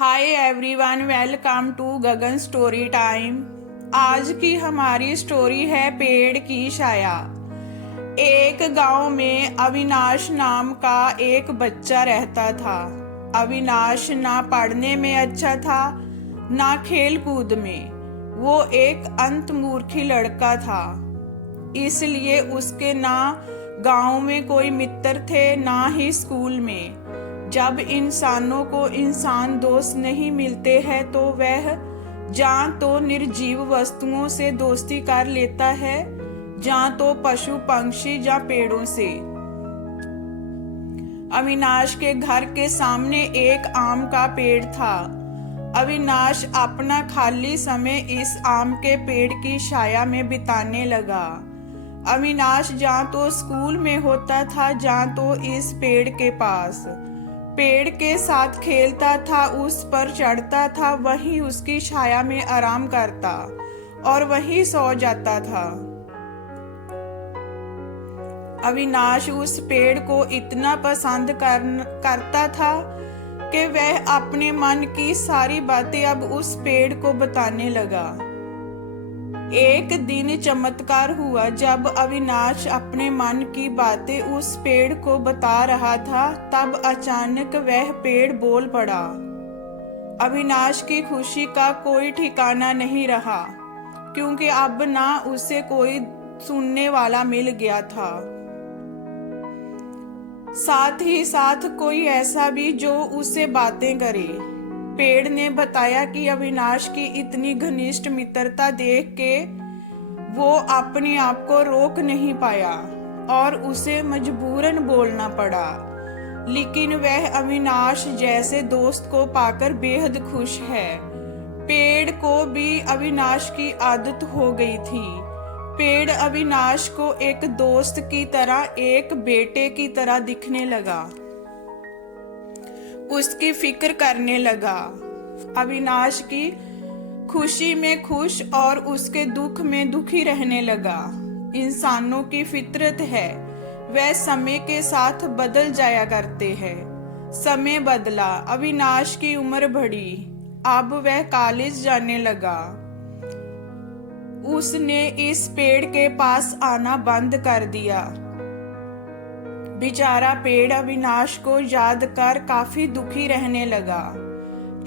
Hi everyone, welcome to Gagan story time. आज की हमारी स्टोरी है पेड़ की छाया। एक गांव में अविनाश नाम का एक बच्चा रहता था। अविनाश ना पढ़ने में अच्छा था ना खेल कूद में। वो एक अंतमूर्खी लड़का था, इसलिए उसके ना गांव में कोई मित्र थे ना ही स्कूल में। जब इंसानों को इंसान दोस्त नहीं मिलते हैं तो वह जान तो निर्जीव वस्तुओं से दोस्ती कर लेता है, जान तो पशु पंक्षी या पेड़ों से। अविनाश के घर के सामने एक आम का पेड़ था। अविनाश अपना खाली समय इस आम के पेड़ की छाया में बिताने लगा। अविनाश जहाँ तो स्कूल में होता था जहाँ तो इस पेड़ के पास। पेड़ के साथ खेलता था, उस पर चढ़ता था, वहीं उसकी छाया में आराम करता और वहीं सो जाता था। अविनाश उस पेड़ को इतना पसंद करता था कि वह अपने मन की सारी बातें अब उस पेड़ को बताने लगा। एक दिन चमत्कार हुआ। जब अविनाश अपने मन की बातें उस पेड़ को बता रहा था, तब अचानक वह पेड़ बोल पड़ा। अविनाश की खुशी का कोई ठिकाना नहीं रहा, क्योंकि अब ना उसे कोई सुनने वाला मिल गया था, साथ ही साथ कोई ऐसा भी जो उससे बातें करे। पेड़ ने बताया कि अविनाश की इतनी घनिष्ठ मित्रता देख के वो अपने आप को रोक नहीं पाया और उसे मजबूरन बोलना पड़ा। लेकिन वह अविनाश जैसे दोस्त को पाकर बेहद खुश है। पेड़ को भी अविनाश की आदत हो गई थी। पेड़ अविनाश को एक दोस्त की तरह, एक बेटे की तरह दिखने लगा, उसकी फिक्र करने लगा। अविनाश की खुशी में खुश और उसके दुख में दुखी रहने लगा। इंसानों की फितरत है, वह समय के साथ बदल जाया करते हैं। समय बदला, अविनाश की उम्र बढ़ी, अब वह कॉलेज जाने लगा। उसने इस पेड़ के पास आना बंद कर दिया। बेचारा पेड़ अविनाश को याद कर काफी दुखी रहने लगा।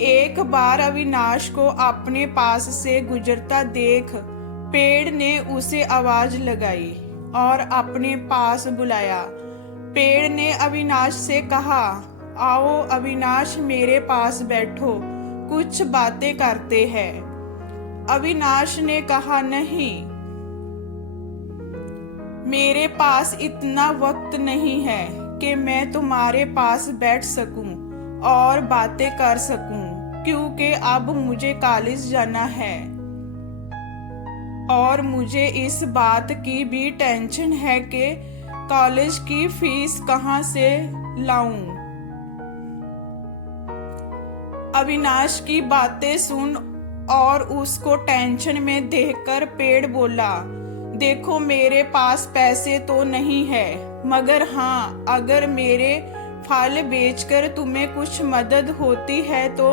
एक बार अविनाश को अपने पास से गुजरता देख पेड़ ने उसे आवाज लगाई और अपने पास बुलाया। पेड़ ने अविनाश से कहा, आओ अविनाश, मेरे पास बैठो, कुछ बातें करते हैं। अविनाश ने कहा, नहीं, मेरे पास इतना वक्त नहीं है कि मैं तुम्हारे पास बैठ सकूं और बातें कर सकूं, क्योंकि अब मुझे कॉलेज जाना है और मुझे इस बात की भी टेंशन है कि कॉलेज की फीस कहां से लाऊं। अविनाश की बातें सुन और उसको टेंशन में देखकर पेड़ बोला, देखो मेरे पास पैसे तो नहीं है, मगर हाँ, अगर मेरे फल बेचकर तुम्हें कुछ मदद होती है तो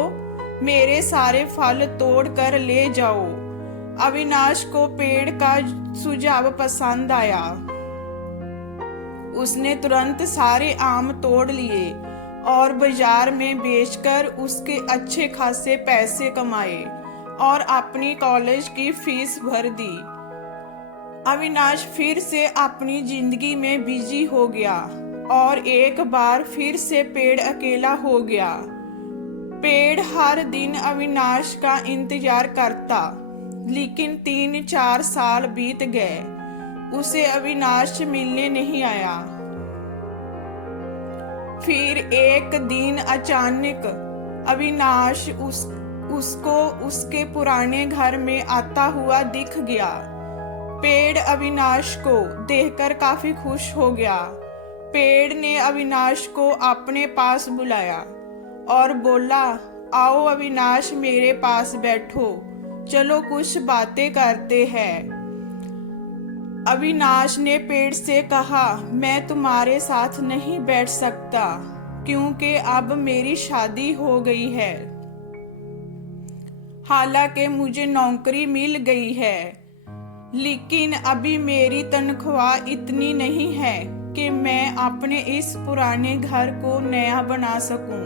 मेरे सारे फल तोड़ कर ले जाओ। अविनाश को पेड़ का सुझाव पसंद आया। उसने तुरंत सारे आम तोड़ लिए और बाजार में बेचकर उसके अच्छे खासे पैसे कमाए और अपनी कॉलेज की फीस भर दी। अविनाश फिर से अपनी जिंदगी में बिजी हो गया और एक बार फिर से पेड़ अकेला हो गया। पेड़ हर दिन अविनाश का इंतजार करता, लेकिन 3-4 साल बीत गए, उसे अविनाश मिलने नहीं आया। फिर एक दिन अचानक अविनाश उसको उसके पुराने घर में आता हुआ दिख गया। पेड़ अविनाश को देखकर काफी खुश हो गया। पेड़ ने अविनाश को अपने पास बुलाया और बोला, आओ अविनाश, मेरे पास बैठो, चलो कुछ बातें करते हैं। अविनाश ने पेड़ से कहा, मैं तुम्हारे साथ नहीं बैठ सकता, क्योंकि अब मेरी शादी हो गई है। हालांकि मुझे नौकरी मिल गई है, लेकिन अभी मेरी तनख्वाह इतनी नहीं है कि मैं अपने इस पुराने घर को नया बना सकूं।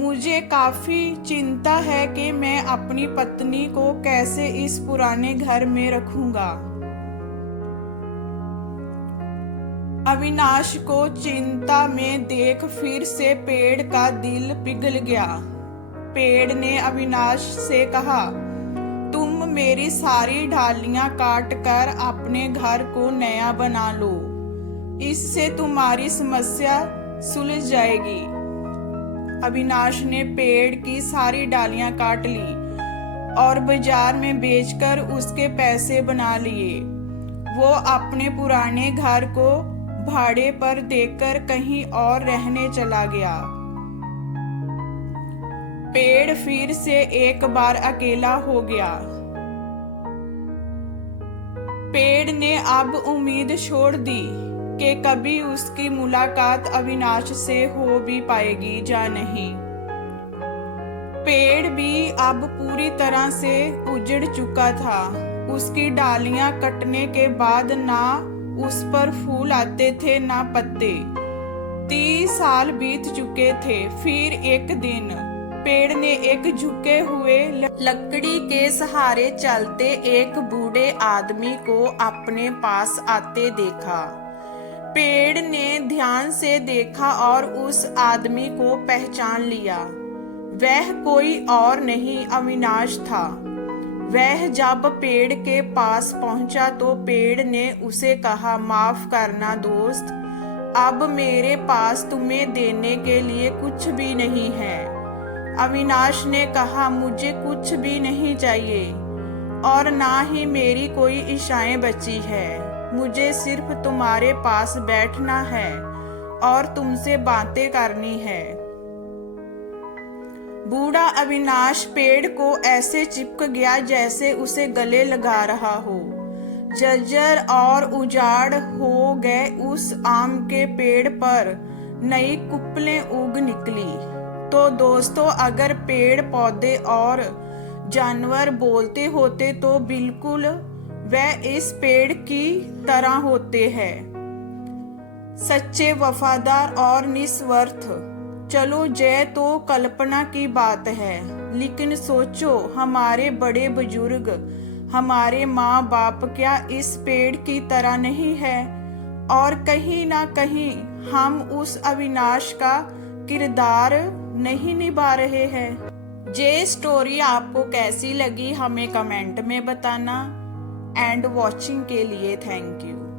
मुझे काफी चिंता है कि मैं अपनी पत्नी को कैसे इस पुराने घर में रखूंगा। अविनाश को चिंता में देख फिर से पेड़ का दिल पिघल गया। पेड़ ने अविनाश से कहा, तुम मेरी सारी डालियां काट कर अपने घर को नया बना लो, इससे तुम्हारी समस्या सुलझ जाएगी। अविनाश ने पेड़ की सारी डालियां काट ली और बाजार में बेचकर उसके पैसे बना लिए। वो अपने पुराने घर को भाड़े पर देकर कहीं और रहने चला गया। पेड़ फिर से एक बार अकेला हो गया। पेड़ ने अब उम्मीद छोड़ दी कि कभी उसकी मुलाकात अविनाश से हो भी पाएगी या नहीं। पेड़ भी अब पूरी तरह से उजड़ चुका था। उसकी डालियां कटने के बाद ना उस पर फूल आते थे ना पत्ते। 30 साल बीत चुके थे। फिर एक दिन पेड़ ने एक झुके हुए लकड़ी के सहारे चलते एक बूढ़े आदमी को अपने पास आते देखा। पेड़ ने ध्यान से देखा और उस आदमी को पहचान लिया। वह कोई और नहीं अविनाश था। वह जब पेड़ के पास पहुंचा तो पेड़ ने उसे कहा, माफ करना दोस्त, अब मेरे पास तुम्हें देने के लिए कुछ भी नहीं है। अविनाश ने कहा, मुझे कुछ भी नहीं चाहिए और ना ही मेरी कोई इच्छाएं बची है। मुझे सिर्फ तुम्हारे पास बैठना है और तुमसे बातें करनी है। बूढ़ा अविनाश पेड़ को ऐसे चिपक गया जैसे उसे गले लगा रहा हो। जर्जर और उजाड़ हो गए उस आम के पेड़ पर नई कुपलें उग निकली। तो दोस्तों, अगर पेड़ पौधे और जानवर बोलते होते तो बिल्कुल वह इस पेड़ की तरह होते हैं, सच्चे, वफादार और निस्वार्थ। चलो, जय तो कल्पना की बात है, लेकिन सोचो हमारे बड़े बुजुर्ग, हमारे माँ बाप क्या इस पेड़ की तरह नहीं है? और कहीं ना कहीं हम उस अविनाश का किरदार नहीं निभा रहे हैं। ये स्टोरी आपको कैसी लगी हमें कमेंट में बताना। एंड वॉचिंग के लिए थैंक यू।